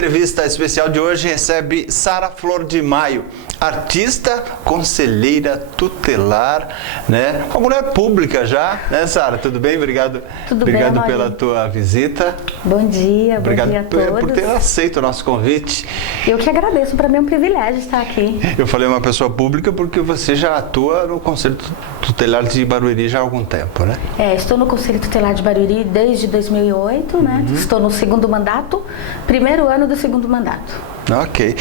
entrevista especial de hoje recebe Sara Flor de Maio, artista, conselheira tutelar, né? Uma mulher pública já, né, Sara? Tudo bem? Obrigado. Obrigado bem, pela tua visita. Bom dia, Obrigado bom dia a todos. por ter aceito o nosso convite. Eu que agradeço, para mim é um privilégio estar aqui. Eu falei uma pessoa pública porque você já atua no Conselho Tutelar de Barueri já há algum tempo, né? Estou no Conselho Tutelar de Barueri desde 2008, né? Estou no segundo mandato, primeiro ano do segundo mandato. Ok.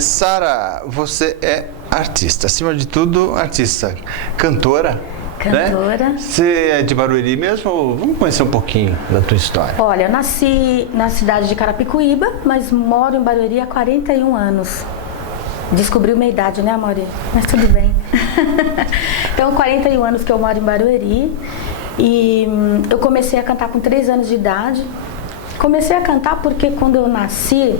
Sara, você é artista, acima de tudo artista, cantora. Cantora. Né? Você é de Barueri mesmo? Vamos conhecer um pouquinho da tua história. Olha, eu nasci na cidade de Carapicuíba, mas moro em Barueri há 41 anos. Descobriu minha idade, né, Amaury? Mas tudo bem. Então, 41 anos que eu moro em Barueri. E eu comecei a cantar com 3 anos de idade. Comecei a cantar porque quando eu nasci,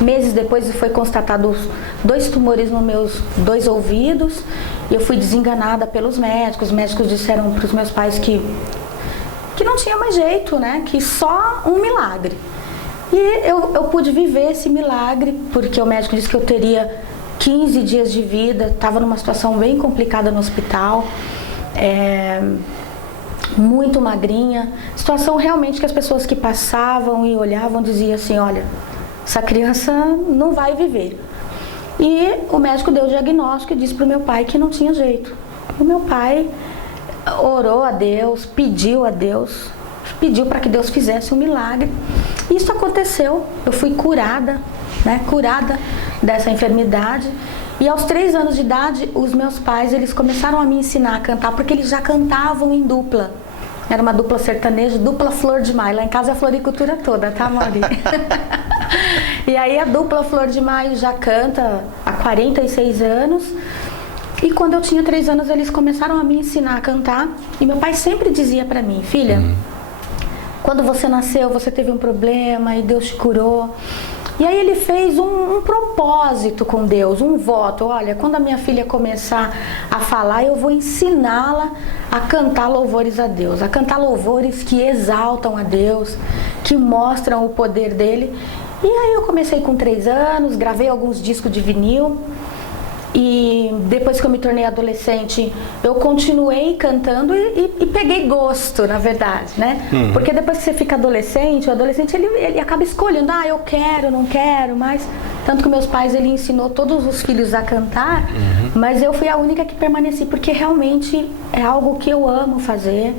meses depois foi constatado 2 tumores nos meus 2 ouvidos. E eu fui desenganada pelos médicos. Os médicos disseram para os meus pais que não tinha mais jeito, né? Que só um milagre. E eu pude viver esse milagre, porque o médico disse que eu teria 15 dias de vida. Estava numa situação bem complicada no hospital. Muito magrinha, situação realmente que as pessoas que passavam e olhavam diziam assim, olha, essa criança não vai viver. E o médico deu o diagnóstico e disse para o meu pai que não tinha jeito. O meu pai orou a Deus, pediu para que Deus fizesse um milagre. Isso aconteceu, eu fui curada, né, curada dessa enfermidade. E aos 3 anos de idade, os meus pais, eles começaram a me ensinar a cantar, porque eles já cantavam em dupla. Era uma dupla sertaneja, dupla Flor de Maio. Lá em casa é a floricultura toda, tá, Mauri? E aí a dupla Flor de Maio já canta há 46 anos. E quando eu tinha 3 anos, eles começaram a me ensinar a cantar. E meu pai sempre dizia pra mim, filha, quando você nasceu, você teve um problema e Deus te curou. E aí ele fez um propósito com Deus, um voto. Olha, quando a minha filha começar a falar, eu vou ensiná-la a cantar louvores a Deus, a cantar louvores que exaltam a Deus, que mostram o poder dele. E aí eu comecei com 3 anos, gravei alguns discos de vinil. E depois que eu me tornei adolescente, eu continuei cantando e peguei gosto, na verdade, né? Porque depois que você fica adolescente, o adolescente ele acaba escolhendo, eu quero, não quero, mas... Tanto que meus pais, ele ensinou todos os filhos a cantar, mas eu fui a única que permaneci, porque realmente é algo que eu amo fazer.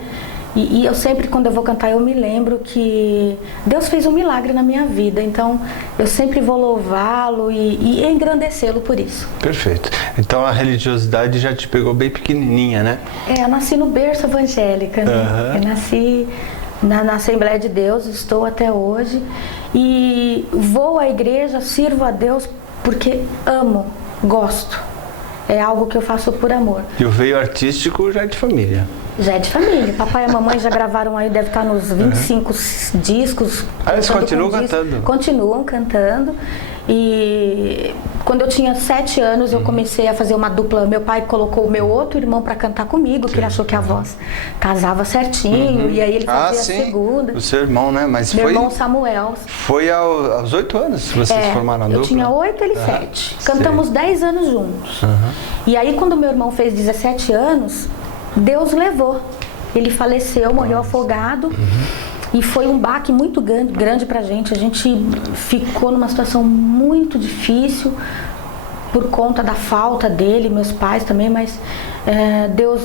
E eu sempre, quando eu vou cantar, eu me lembro que Deus fez um milagre na minha vida. Então, eu sempre vou louvá-lo e engrandecê-lo por isso. Perfeito. Então, a religiosidade já te pegou bem pequenininha, né? Eu nasci no berço evangélica, né? Eu nasci na Assembleia de Deus, estou até hoje. E vou à igreja, sirvo a Deus porque amo, gosto. É algo que eu faço por amor. E o veio artístico já é de família? Já é de família. Papai e a mamãe já gravaram aí, deve estar nos 25 discos. Eles continuam cantando? Continuam cantando. E quando eu tinha 7 anos, eu comecei a fazer uma dupla. Meu pai colocou o meu outro irmão para cantar comigo, que ele achou que a voz casava certinho. E aí ele fazia a segunda. O seu irmão, né? Mas meu irmão Samuel. Foi aos 8 anos que vocês formaram a dupla? Eu tinha 8, ele 7. Cantamos 10 anos juntos. E aí quando meu irmão fez 17 anos, Deus levou. Ele faleceu, morreu afogado. E foi um baque muito grande pra gente. A gente ficou numa situação muito difícil por conta da falta dele, meus pais também, mas Deus,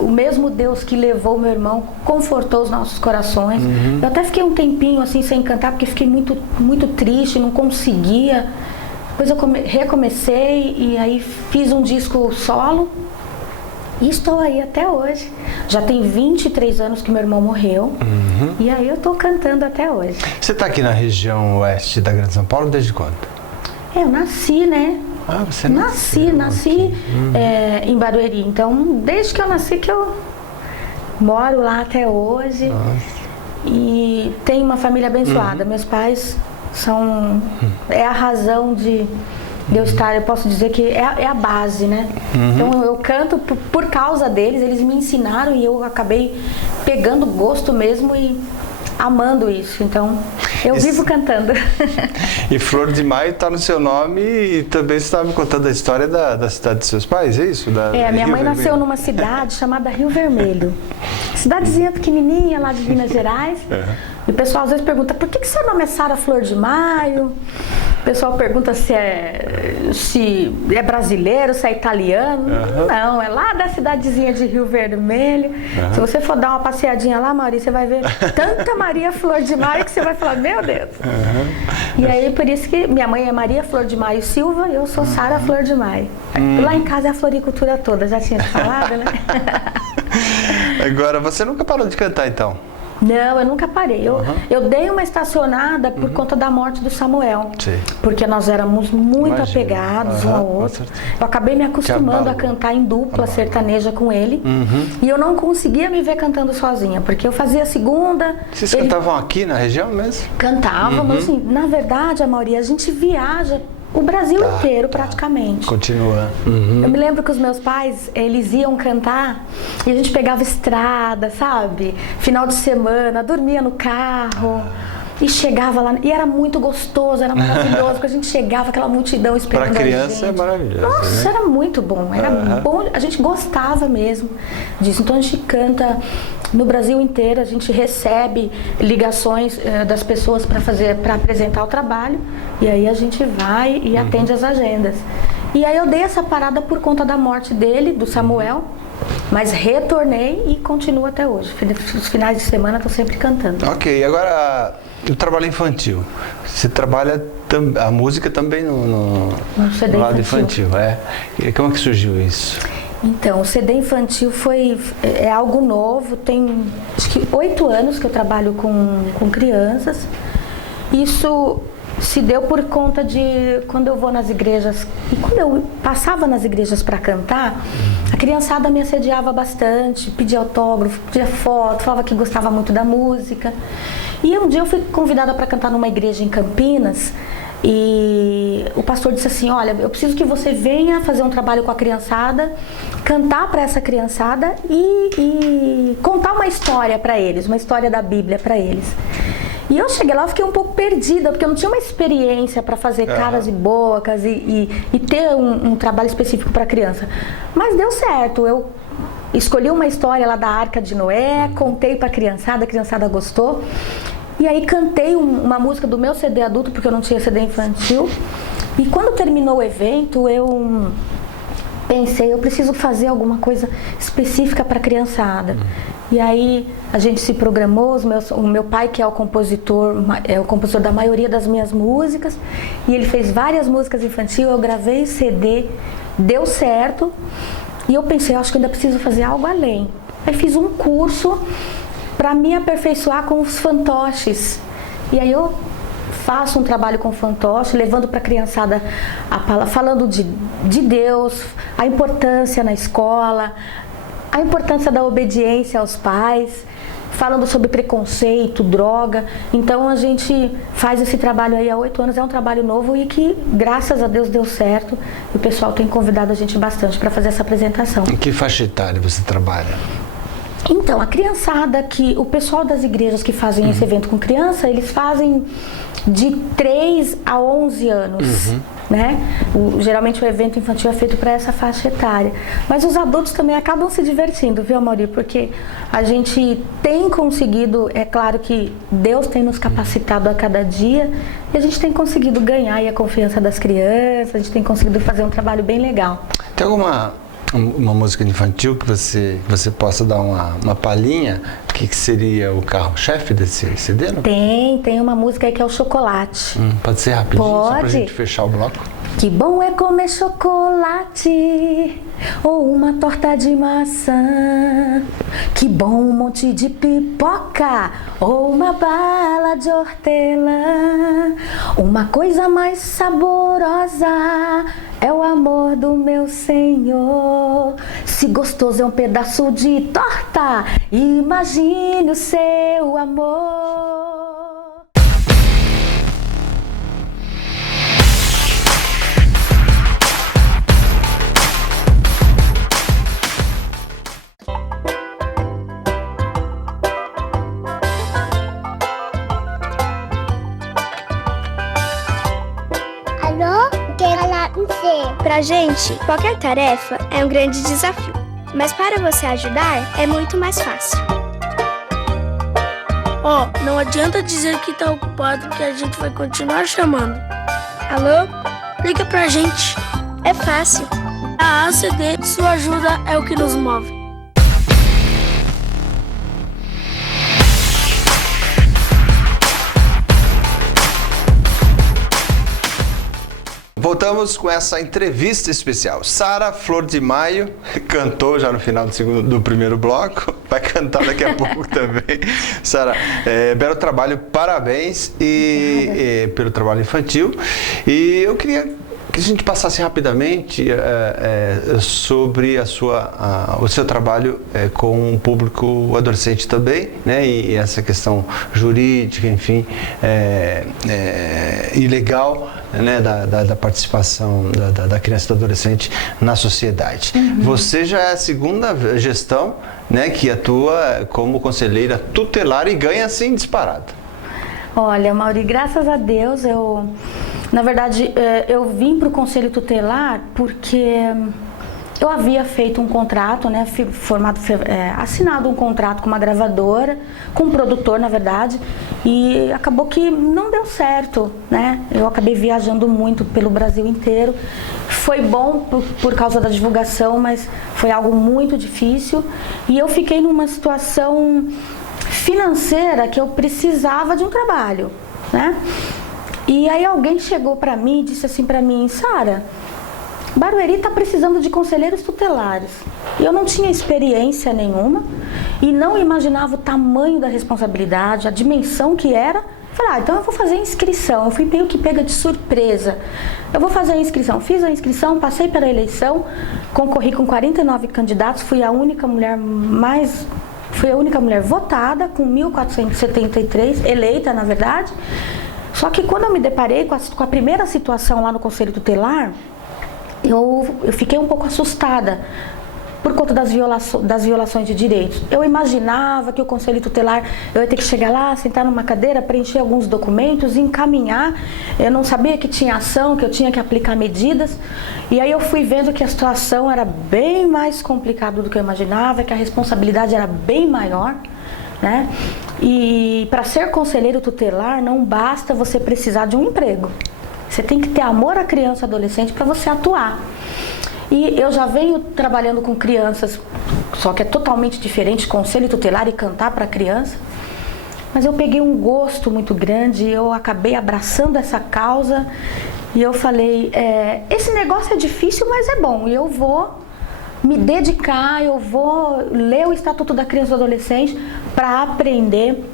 o mesmo Deus que levou meu irmão, confortou os nossos corações. Eu até fiquei um tempinho assim sem cantar, porque fiquei muito, muito triste, não conseguia. Depois eu recomecei e aí fiz um disco solo. E estou aí até hoje. Já tem 23 anos que meu irmão morreu. E aí eu estou cantando até hoje. Você está aqui na região oeste da Grande São Paulo desde quando? Eu nasci, né? Você nasci em Barueri. Então, desde que eu nasci que eu moro lá até hoje. Nossa. E tenho uma família abençoada. Meus pais são... É a razão de eu estar, eu posso dizer que é a base, né? Então eu canto por causa deles, eles me ensinaram e eu acabei pegando gosto mesmo e amando isso. Então, eu vivo cantando. E Flor de Maio está no seu nome e também você estava me contando a história da cidade dos seus pais, é isso? Minha mãe nasceu numa cidade chamada Rio Vermelho. Cidadezinha pequenininha lá de Minas Gerais. E o pessoal às vezes pergunta, por que seu nome é Sara Flor de Maio? O pessoal pergunta se é brasileiro, se é italiano. Não, é lá da cidadezinha de Rio Vermelho. Se você for dar uma passeadinha lá, Mauri, você vai ver tanta Maria Flor de Maio que você vai falar, meu Deus. E aí, por isso que minha mãe é Maria Flor de Maio Silva e eu sou Sara Flor de Maio. Lá em casa é a floricultura toda, já tinha falado, né? Agora, você nunca parou de cantar, então? Não, eu nunca parei. Eu dei uma estacionada por conta da morte do Samuel. Sim. Porque nós éramos muito apegados um ao outro. Eu acabei me acostumando a cantar em dupla sertaneja com ele. E eu não conseguia me ver cantando sozinha, porque eu fazia segunda... Vocês cantavam aqui na região mesmo? Cantávamos, assim. Na verdade, Amaury, a gente viaja o Brasil inteiro, praticamente. Continua. Eu me lembro que os meus pais, eles iam cantar e a gente pegava estrada, sabe? Final de semana, dormia no carro e chegava lá. E era muito gostoso, era maravilhoso, porque a gente chegava, aquela multidão esperando a gente. Para criança é maravilhoso. Nossa, era muito bom, era bom. A gente gostava mesmo disso. Então a gente canta no Brasil inteiro, a gente recebe ligações das pessoas para apresentar o trabalho e aí a gente vai e atende as agendas. E aí eu dei essa parada por conta da morte dele, do Samuel, mas retornei e continuo até hoje. Os finais de semana estou sempre cantando. Ok, agora o trabalho infantil. Você trabalha a música também no lado infantil, E como é que surgiu isso? Então, o CD infantil é algo novo, tem acho que 8 anos que eu trabalho com crianças. Isso se deu por conta de quando eu vou nas igrejas, e quando eu passava nas igrejas para cantar, a criançada me assediava bastante, pedia autógrafo, pedia foto, falava que gostava muito da música. E um dia eu fui convidada para cantar numa igreja em Campinas. E o pastor disse assim, olha, eu preciso que você venha fazer um trabalho com a criançada, cantar para essa criançada e contar uma história para eles, uma história da Bíblia para eles. E eu cheguei lá, eu fiquei um pouco perdida, porque eu não tinha uma experiência para fazer caras e bocas e ter um trabalho específico para criança. Mas deu certo, eu escolhi uma história lá da Arca de Noé, contei para a criançada gostou. E aí cantei uma música do meu CD adulto, porque eu não tinha CD infantil. E quando terminou o evento, eu pensei, eu preciso fazer alguma coisa específica para a criançada. E aí a gente se programou, o meu pai, que é o compositor da maioria das minhas músicas, e ele fez várias músicas infantis, eu gravei CD, deu certo. E eu pensei, acho que ainda preciso fazer algo além. Aí fiz um curso para me aperfeiçoar com os fantoches. E aí eu faço um trabalho com fantoche, levando para a criançada a palavra, falando de Deus, a importância na escola, a importância da obediência aos pais, falando sobre preconceito, droga. Então a gente faz esse trabalho aí há 8 anos, é um trabalho novo e que, graças a Deus, deu certo. E o pessoal tem convidado a gente bastante para fazer essa apresentação. Em que faixa etária você trabalha? Então, a criançada, o pessoal das igrejas que fazem esse evento com criança, eles fazem de 3 a 11 anos, né? Geralmente o evento infantil é feito para essa faixa etária. Mas os adultos também acabam se divertindo, viu, Mauri? Porque a gente tem conseguido, é claro que Deus tem nos capacitado a cada dia, e a gente tem conseguido ganhar aí a confiança das crianças, a gente tem conseguido fazer um trabalho bem legal. Tem alguma música infantil que você possa dar uma palhinha? O que seria o carro-chefe desse CD? Não? Tem uma música aí que é o Chocolate. Pode ser rapidinho, pode. Só pra gente fechar o bloco? Que bom é comer chocolate ou uma torta de maçã. Que bom um monte de pipoca ou uma bala de hortelã. Uma coisa mais saborosa é o amor do meu Senhor. Se gostoso é um pedaço de torta, imagine o seu amor. falou, quem falar com você. Pra gente, qualquer tarefa é um grande desafio. Mas para você ajudar, é muito mais fácil. Não adianta dizer que tá ocupado, que a gente vai continuar chamando. Alô? Liga pra gente. É fácil. A ACD, sua ajuda é o que nos move. Voltamos com essa entrevista especial. Sara Flor de Maio cantou já no final do primeiro bloco, vai cantar daqui a pouco também. Sara, belo trabalho, parabéns pelo trabalho infantil. E eu queria que a gente passasse rapidamente sobre o seu trabalho com o público adolescente também, né? E essa questão jurídica, enfim, ilegal, né? da participação da criança e do adolescente na sociedade. Uhum. Você já é a segunda gestão, né, que atua como conselheira tutelar e ganha assim disparado. Olha, Mauri, graças a Deus, na verdade, eu vim para o Conselho Tutelar porque eu havia feito um contrato, né, assinado um contrato com uma gravadora, com um produtor, na verdade, e acabou que não deu certo, né? Eu acabei viajando muito pelo Brasil inteiro. Foi bom por causa da divulgação, mas foi algo muito difícil e eu fiquei numa situação financeira que eu precisava de um trabalho, né? E aí alguém chegou para mim e disse assim para mim: Sara, Barueri está precisando de conselheiros tutelares. E eu não tinha experiência nenhuma e não imaginava o tamanho da responsabilidade, a dimensão que era. Falei, então eu vou fazer a inscrição. Eu fui meio que pega de surpresa. Eu vou fazer a inscrição. Fiz a inscrição, passei pela eleição, concorri com 49 candidatos, fui a única mulher votada, com 1.473, eleita na verdade. Só que quando eu me deparei com a primeira situação lá no Conselho Tutelar, eu fiquei um pouco assustada por conta das violações de direitos. Eu imaginava que o Conselho Tutelar, eu ia ter que chegar lá, sentar numa cadeira, preencher alguns documentos, encaminhar. Eu não sabia que tinha ação, que eu tinha que aplicar medidas. E aí eu fui vendo que a situação era bem mais complicada do que eu imaginava, que a responsabilidade era bem maior, né? E para ser conselheiro tutelar não basta você precisar de um emprego. Você tem que ter amor à criança e adolescente para você atuar. E eu já venho trabalhando com crianças, só que é totalmente diferente, conselho tutelar e cantar para criança. Mas eu peguei um gosto muito grande, eu acabei abraçando essa causa e eu falei, esse negócio é difícil, mas é bom. E eu vou me dedicar, eu vou ler o Estatuto da Criança e do Adolescente para aprender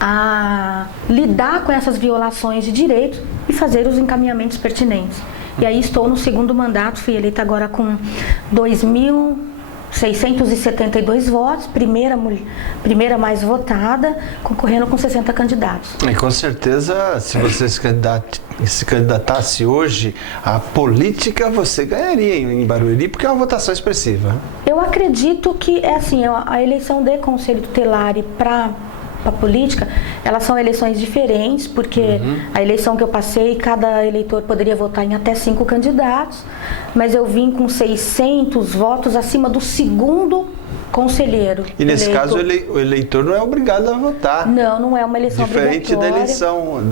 a lidar com essas violações de direitos e fazer os encaminhamentos pertinentes. E aí estou no segundo mandato, fui eleita agora com 2.672 votos, primeira mais votada, concorrendo com 60 candidatos. E com certeza, se você se candidatasse hoje à política, você ganharia em Barueri, porque é uma votação expressiva. Eu acredito que, a eleição de conselho tutelar e para a política, elas são eleições diferentes, porque a eleição que eu passei, cada eleitor poderia votar em até 5 candidatos, mas eu vim com 600 votos acima do segundo conselheiro. E nesse caso o eleitor não é obrigado a votar. Não é uma eleição diferente da eleição.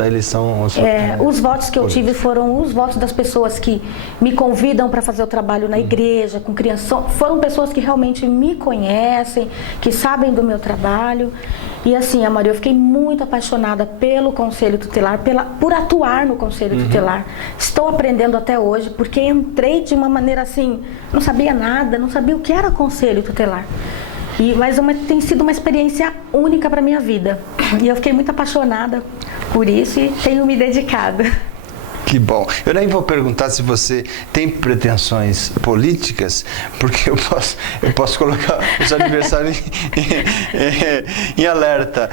Os votos que eu tive foram os votos das pessoas que me convidam para fazer o trabalho na igreja, com crianças. Foram pessoas que realmente me conhecem, que sabem do meu trabalho. E assim, Maria, eu fiquei muito apaixonada pelo Conselho Tutelar, por atuar no Conselho Tutelar. Estou aprendendo até hoje, porque entrei de uma maneira assim, não sabia nada, não sabia o que era Conselho Tutelar. Mas tem sido uma experiência única para a minha vida. E eu fiquei muito apaixonada por isso e tenho me dedicado. Que bom. Eu nem vou perguntar se você tem pretensões políticas, porque eu posso colocar os adversários em alerta.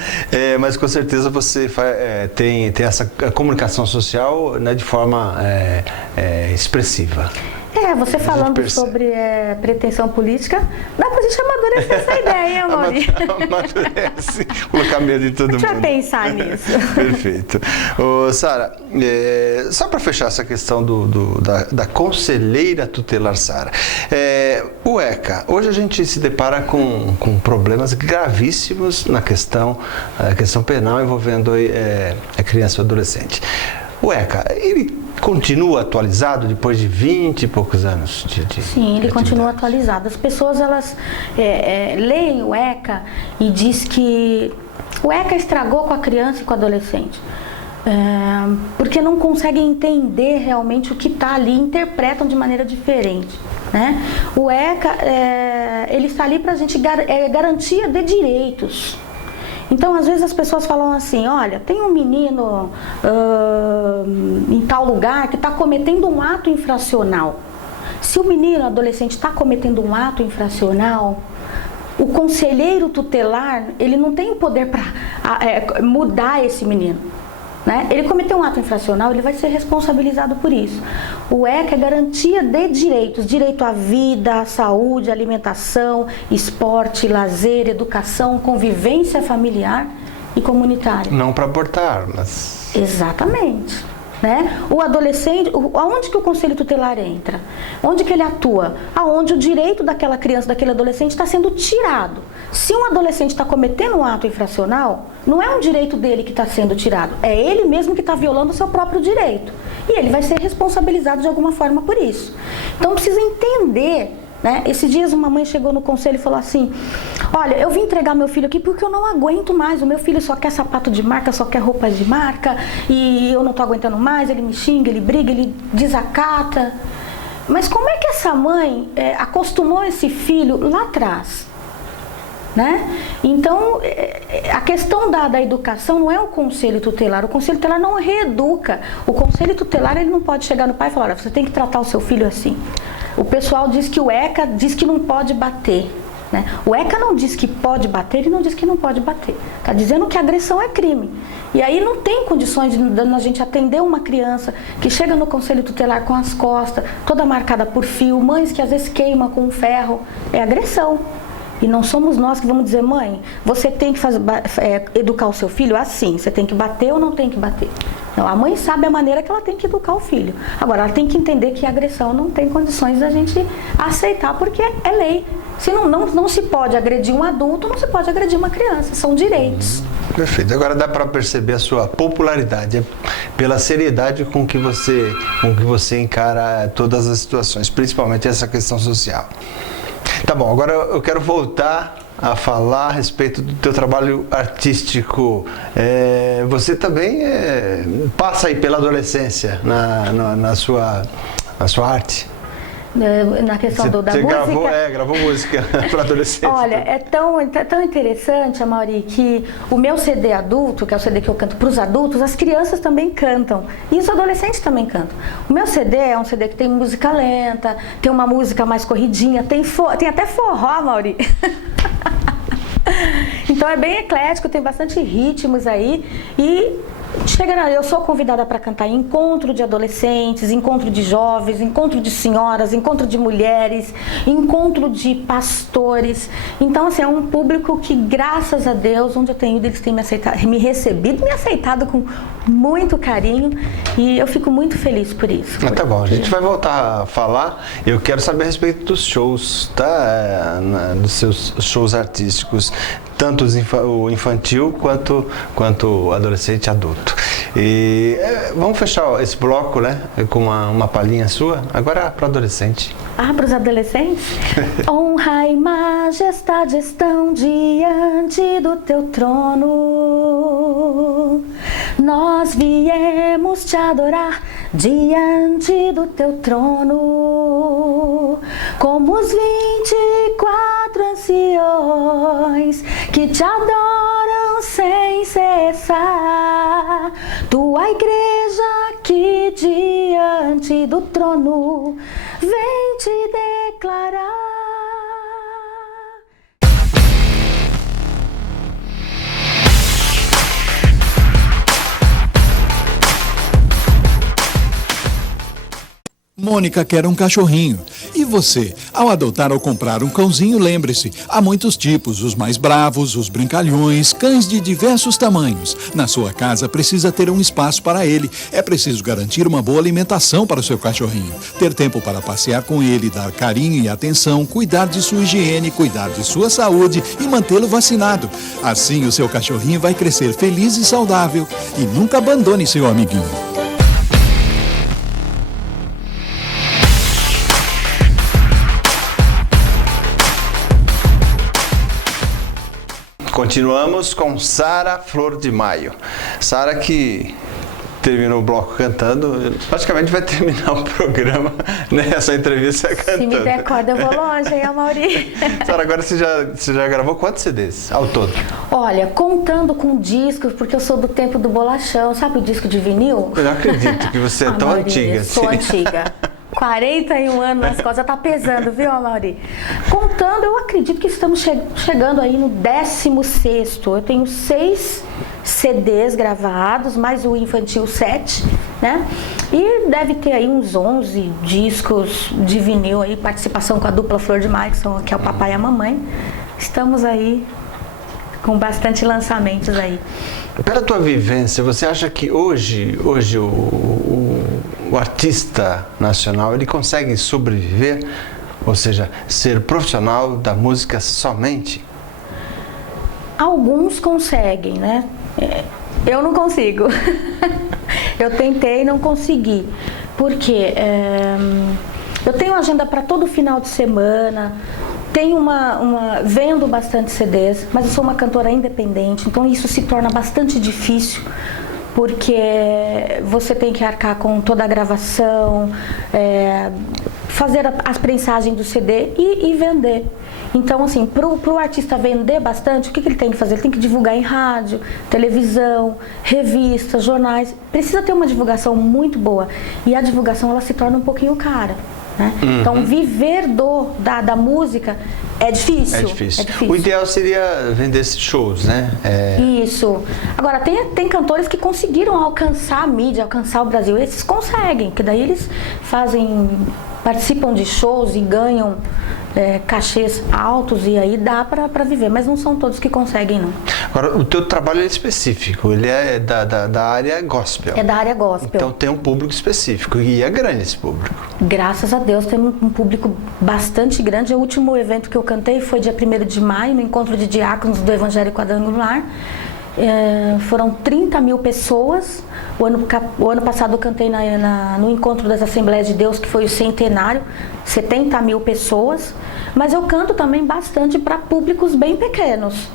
Mas com certeza você tem essa comunicação social, né, de forma expressiva. Você falando sobre pretensão política, dá pra gente amadurecer essa ideia, hein, Amaury? Amadurece, colocar medo em todo mundo. A gente vai pensar nisso. Perfeito. Sara, só para fechar essa questão da conselheira tutelar Sara, o ECA, hoje a gente se depara com problemas gravíssimos na questão penal envolvendo a criança e o adolescente. O ECA, ele continua atualizado depois de 20 e poucos anos? Sim, ele continua atualizado. As pessoas, elas leem o ECA e diz que o ECA estragou com a criança e com o adolescente. Porque não conseguem entender realmente o que está ali, interpretam de maneira diferente, né? O ECA, ele está ali para a gente garantia de direitos. Então, às vezes as pessoas falam assim, olha, tem um menino em tal lugar que está cometendo um ato infracional. Se o menino, adolescente, está cometendo um ato infracional, o conselheiro tutelar, ele não tem o poder para mudar esse menino, né? Ele cometeu um ato infracional, ele vai ser responsabilizado por isso. O ECA é garantia de direitos, direito à vida, à saúde, alimentação, esporte, lazer, educação, convivência familiar e comunitária. Não para portar, mas... Exatamente. Né? O adolescente, aonde que o conselho tutelar entra? Onde que ele atua? Aonde o direito daquela criança, daquele adolescente está sendo tirado. Se um adolescente está cometendo um ato infracional, não é um direito dele que está sendo tirado, é ele mesmo que está violando o seu próprio direito. E ele vai ser responsabilizado de alguma forma por isso. Então precisa entender, né? Esses dias uma mãe chegou no conselho e falou assim, olha, eu vim entregar meu filho aqui porque eu não aguento mais, o meu filho só quer sapato de marca, só quer roupas de marca e eu não estou aguentando mais, ele me xinga, ele briga, ele desacata. Mas como é que essa mãe acostumou esse filho lá atrás? Né? Então, a questão da educação não é o conselho tutelar. O conselho tutelar não reeduca. O conselho tutelar, ele não pode chegar no pai e falar, olha, você tem que tratar o seu filho assim. O pessoal diz que o ECA diz que não pode bater, né? O ECA não diz que pode bater e não diz que não pode bater. Está dizendo que agressão é crime. E aí não tem condições de a gente atender uma criança que chega no conselho tutelar com as costas, toda marcada por fio, mães que às vezes queimam com um ferro. É agressão. E não somos nós que vamos dizer, mãe, você tem que educar o seu filho assim, você tem que bater ou não tem que bater. Não, a mãe sabe a maneira que ela tem que educar o filho. Agora, ela tem que entender que a agressão não tem condições da gente aceitar, porque é lei. Se não se pode agredir um adulto, não se pode agredir uma criança, são direitos. Perfeito. Agora dá para perceber a sua popularidade, pela seriedade com que você encara todas as situações, principalmente essa questão social. Tá bom, agora eu quero voltar a falar a respeito do teu trabalho artístico. Você também passa aí pela adolescência na sua arte? Na questão da música? Gravou música para adolescente. Olha, é tão interessante, Amaury, que o meu CD adulto, que é o CD que eu canto para os adultos, as crianças também cantam. E os adolescentes também cantam. O meu CD é um CD que tem música lenta, tem uma música mais corridinha, tem até forró, Amaury. Então é bem eclético, tem bastante ritmos aí. E eu sou convidada para cantar em encontro de adolescentes, encontro de jovens, encontro de senhoras, encontro de mulheres, encontro de pastores. Então, assim, é um público que, graças a Deus, onde eu tenho ido, eles têm me recebido, me aceitado com muito carinho e eu fico muito feliz por isso. Tá bom, a gente vai voltar a falar. Eu quero saber a respeito dos shows, tá? Dos seus shows artísticos, tanto o infantil quanto o adolescente e adulto. E vamos fechar esse bloco, né, com uma palhinha sua, agora para adolescente. Para os adolescentes? Honra e majestade estão diante do teu trono. Nós viemos te adorar diante do teu trono. Como os 24 anciões que te adoram sem cessar. Tua igreja aqui diante do trono vem te declarar. Mônica quer um cachorrinho. E você? Ao adotar ou comprar um cãozinho, lembre-se, há muitos tipos, os mais bravos, os brincalhões, cães de diversos tamanhos. Na sua casa precisa ter um espaço para ele. É preciso garantir uma boa alimentação para o seu cachorrinho. Ter tempo para passear com ele, dar carinho e atenção, cuidar de sua higiene, cuidar de sua saúde e mantê-lo vacinado. Assim o seu cachorrinho vai crescer feliz e saudável. E nunca abandone seu amiguinho. Continuamos com Sara Flor de Maio. Sara que terminou o bloco cantando, praticamente vai terminar o programa, né? Essa entrevista cantando. Se me der corda, eu vou longe, hein, Amaury? Sara, agora você já gravou quantos CDs ao todo? Olha, contando com discos, porque eu sou do tempo do bolachão, sabe o disco de vinil? Eu não acredito que você é tão antiga assim. Sou antiga. 41 anos nas costas, já tá pesando, viu, Amaury? Contando, eu acredito que estamos chegando aí no 16º. Eu tenho 6 CDs gravados, mais o infantil 7, né? E deve ter aí uns 11 discos de vinil aí, participação com a dupla Flor de Maio, que é o papai e a mamãe. Estamos aí com bastante lançamentos aí. Pela tua vivência, você acha que hoje o artista nacional, ele consegue sobreviver, ou seja, ser profissional da música somente? Alguns conseguem, né? Eu não consigo. Eu tentei e não consegui. Porque eu tenho agenda para todo final de semana, tenho vendo bastante CDs, mas eu sou uma cantora independente, então isso se torna bastante difícil, porque você tem que arcar com toda a gravação, fazer a prensagem do CD e vender. Então, assim, pro artista vender bastante, o que ele tem que fazer? Ele tem que divulgar em rádio, televisão, revistas, jornais. Precisa ter uma divulgação muito boa. E a divulgação, ela se torna um pouquinho cara, né? Uhum. Então, viver da música é difícil. É difícil. O ideal seria vender esses shows, né? Isso. Agora, tem cantores que conseguiram alcançar a mídia, alcançar o Brasil. Esses conseguem, que daí eles participam de shows e ganham cachês altos, e aí dá para viver, mas não são todos que conseguem, não. Agora, o teu trabalho é específico, ele é da área gospel. É da área gospel. Então tem um público específico, e é grande esse público. Graças a Deus, tem um público bastante grande. O último evento que eu cantei foi dia 1º de maio, no Encontro de Diáconos do Evangelho Quadrangular. Foram 30 mil pessoas. O ano passado eu cantei no Encontro das Assembleias de Deus, que foi o centenário, 70 mil pessoas. Mas eu canto também bastante para públicos bem pequenos.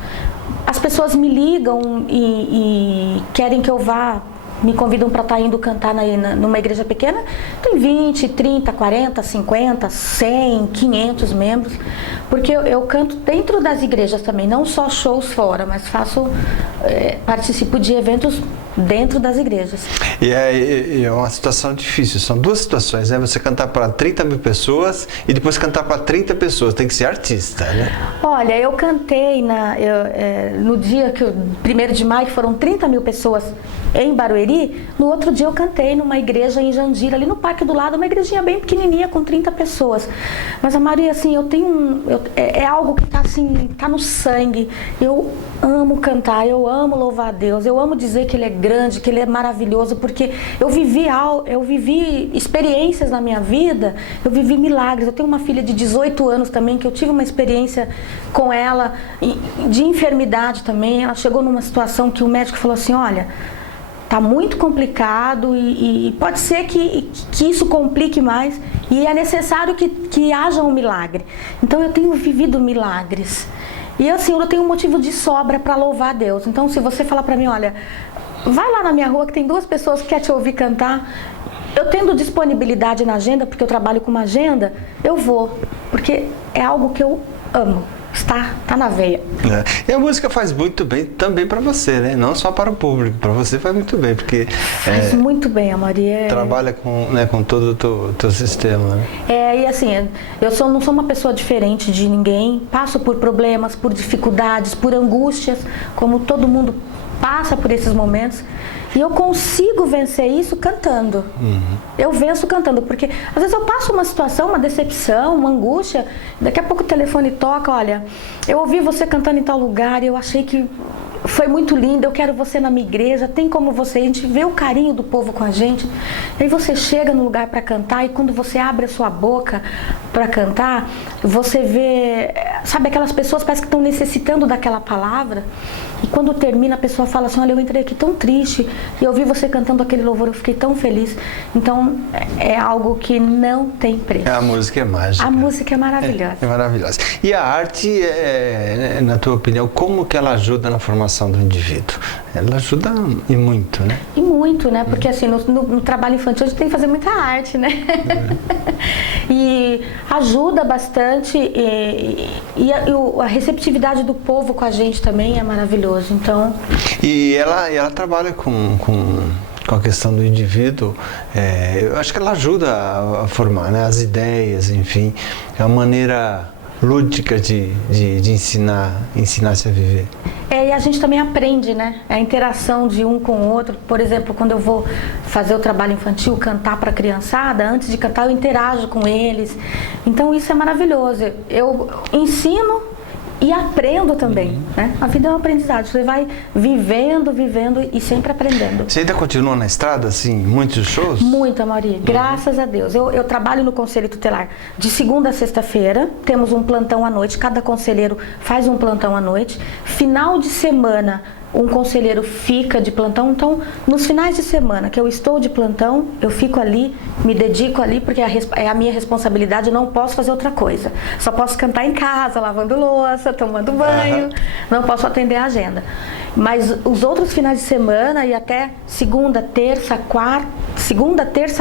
As pessoas me ligam e querem que eu vá, me convidam para estar indo cantar numa igreja pequena. Tem 20, 30, 40, 50, 100, 500 membros. Porque eu canto dentro das igrejas também, não só shows fora, mas participo de eventos dentro das igrejas. E é uma situação difícil, são duas situações, né? Você cantar para 30 mil pessoas e depois cantar para 30 pessoas, tem que ser artista, né? Olha, eu cantei no dia 1º de maio, que foram 30 mil pessoas em Barueri. No outro dia eu cantei numa igreja em Jandira, ali no parque do lado, uma igrejinha bem pequenininha com 30 pessoas. Mas a Maria, assim, eu tenho é algo que tá no sangue. Eu amo cantar, eu amo louvar a Deus, eu amo dizer que Ele é grande, que Ele é maravilhoso, porque eu vivi experiências na minha vida, eu vivi milagres. Eu tenho uma filha de 18 anos também, que eu tive uma experiência com ela de enfermidade também. Ela chegou numa situação que o médico falou assim: olha, tá muito complicado e pode ser que isso complique mais, e é necessário que haja um milagre. Então eu tenho vivido milagres. E assim, eu tenho um motivo de sobra para louvar a Deus. Então, se você falar para mim, olha, vai lá na minha rua que tem 2 pessoas que querem te ouvir cantar, eu tendo disponibilidade na agenda, porque eu trabalho com uma agenda, eu vou, porque é algo que eu amo. Tá na veia. E a música faz muito bem também para você, né? Não só para o público, para você faz muito bem, porque faz muito bem, a Maria. Trabalha com todo o teu sistema, né? E assim, eu não sou uma pessoa diferente de ninguém. Passo por problemas, por dificuldades, por angústias, como todo mundo passa por esses momentos. E eu consigo vencer isso cantando. Eu venço cantando, porque às vezes eu passo uma situação, uma decepção, uma angústia, daqui a pouco o telefone toca, olha, eu ouvi você cantando em tal lugar e eu achei que foi muito lindo, eu quero você na minha igreja, tem como você, a gente vê o carinho do povo com a gente, aí você chega no lugar para cantar e quando você abre a sua boca para cantar, você vê, sabe, aquelas pessoas parece que estão necessitando daquela palavra, e quando termina a pessoa fala assim, olha, eu entrei aqui tão triste e eu vi você cantando aquele louvor, eu fiquei tão feliz. Então é algo que não tem preço. A música é mágica. A música é maravilhosa. É maravilhosa. E a arte, na tua opinião, como que ela ajuda na formação do indivíduo? Ela ajuda e muito, né? E muito, né? Porque assim, no trabalho infantil a gente tem que fazer muita arte, né? E ajuda bastante e a receptividade do povo com a gente também é maravilhoso. Então... E ela trabalha com a questão do indivíduo, eu acho que ela ajuda a formar, né, as ideias, enfim, é uma maneira lúdica de ensinar-se a viver. E a gente também aprende, né? A interação de um com o outro. Por exemplo, quando eu vou fazer o trabalho infantil, cantar para a criançada, antes de cantar eu interajo com eles. Então isso é maravilhoso. Eu ensino e aprendo também, né? A vida é um aprendizado, você vai vivendo e sempre aprendendo. Você ainda continua na estrada, assim, muitos shows? Muito, Amaury, graças a Deus. Eu trabalho no Conselho Tutelar de segunda a sexta-feira, temos um plantão à noite, cada conselheiro faz um plantão à noite. Final de semana, um conselheiro fica de plantão, então nos finais de semana que eu estou de plantão, eu fico ali, me dedico ali, porque é a minha responsabilidade, eu não posso fazer outra coisa. Só posso cantar em casa, lavando louça, tomando banho, não posso atender a agenda. Mas os outros finais de semana e até segunda, terça,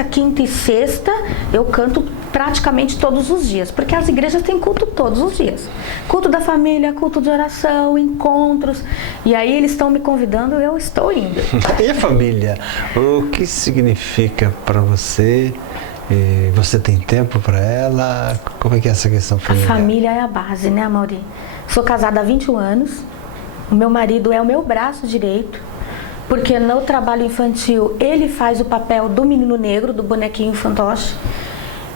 quinta e sexta, eu canto praticamente todos os dias, porque as igrejas têm culto todos os dias. Culto da família, culto de oração, encontros, e aí eles estão me convidando, eu estou indo. E a família? O que significa para você? Você tem tempo para ela? Como é que é essa questão familiar? A família é a base, né, Amaury? Sou casada há 21 anos, o meu marido é o meu braço direito, porque no trabalho infantil ele faz o papel do menino negro, do bonequinho fantoche,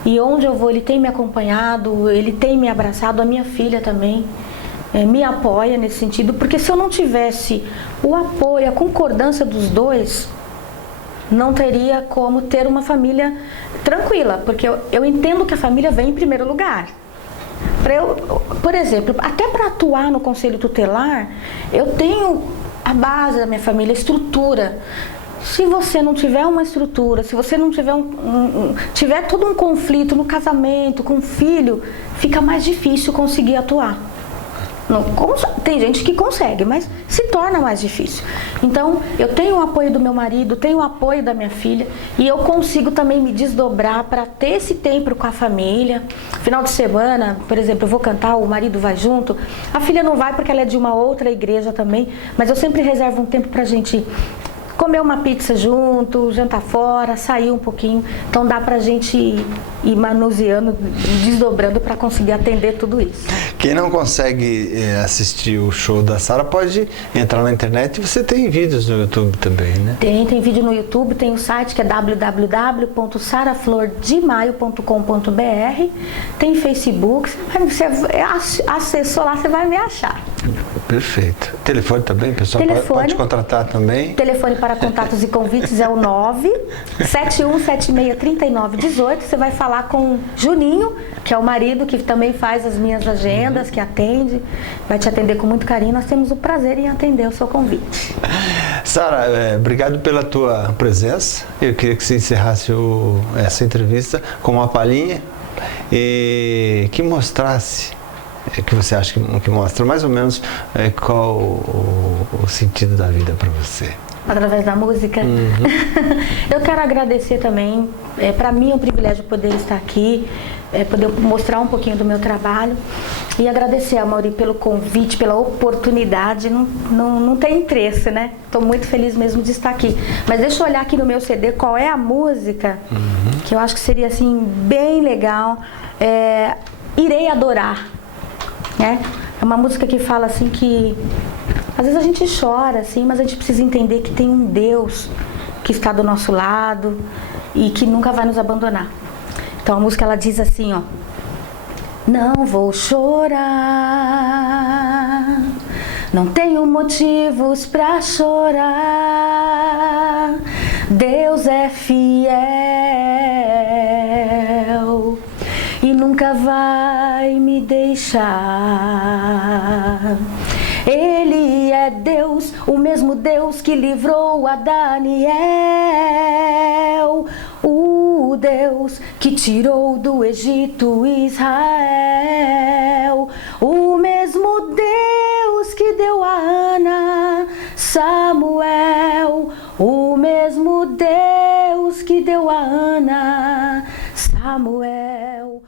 e onde eu vou ele tem me acompanhado, ele tem me abraçado, a minha filha também me apoia nesse sentido, porque se eu não tivesse o apoio, a concordância dos dois, não teria como ter uma família tranquila, porque eu entendo que a família vem em primeiro lugar. Por exemplo, até para atuar no Conselho Tutelar, eu tenho a base da minha família, a estrutura. Se você não tiver uma estrutura, se você não tiver tiver todo um conflito no casamento, com o filho, fica mais difícil conseguir atuar. Tem gente que consegue, mas se torna mais difícil. Então, eu tenho o apoio do meu marido, tenho o apoio da minha filha e eu consigo também me desdobrar para ter esse tempo com a família. Final de semana, por exemplo, eu vou cantar, o marido vai junto. A filha não vai porque ela é de uma outra igreja também, mas eu sempre reservo um tempo para a gente comer uma pizza junto, jantar fora, sair um pouquinho. Então dá pra gente ir manuseando, desdobrando para conseguir atender tudo isso. Quem não consegue assistir o show da Sara pode entrar na internet e você tem vídeos no YouTube também, né? Tem vídeo no YouTube, tem o site que é www.saraflordemaio.com.br, tem Facebook, você acessou lá, você vai me achar. Perfeito. Telefone também, pessoal? Pode contratar também? Telefone para contatos e convites é o 971763918. Você vai falar com o Juninho, que é o marido que também faz as minhas agendas, que atende, vai te atender com muito carinho. Nós temos o prazer em atender o seu convite. Sara, obrigado pela tua presença. Eu queria que você encerrasse essa entrevista com uma palhinha e que mostrasse, que você acha que mostra mais ou menos qual o sentido da vida para você. Através da música? Eu quero agradecer também, para mim é um privilégio poder estar aqui, poder mostrar um pouquinho do meu trabalho e agradecer a Amaury pelo convite, pela oportunidade, não tem preço, né? Estou muito feliz mesmo de estar aqui. Mas deixa eu olhar aqui no meu CD qual é a música, que eu acho que seria assim bem legal, Irei Adorar, né? É uma música que fala assim que às vezes a gente chora, assim, mas a gente precisa entender que tem um Deus que está do nosso lado e que nunca vai nos abandonar. Então a música ela diz assim, ó: não vou chorar, não tenho motivos pra chorar. Deus é fiel e nunca vai me deixar. Ele é Deus, o mesmo Deus que livrou a Daniel, o Deus que tirou do Egito Israel, o mesmo Deus que deu a Ana Samuel, o mesmo Deus que deu a Ana Samuel.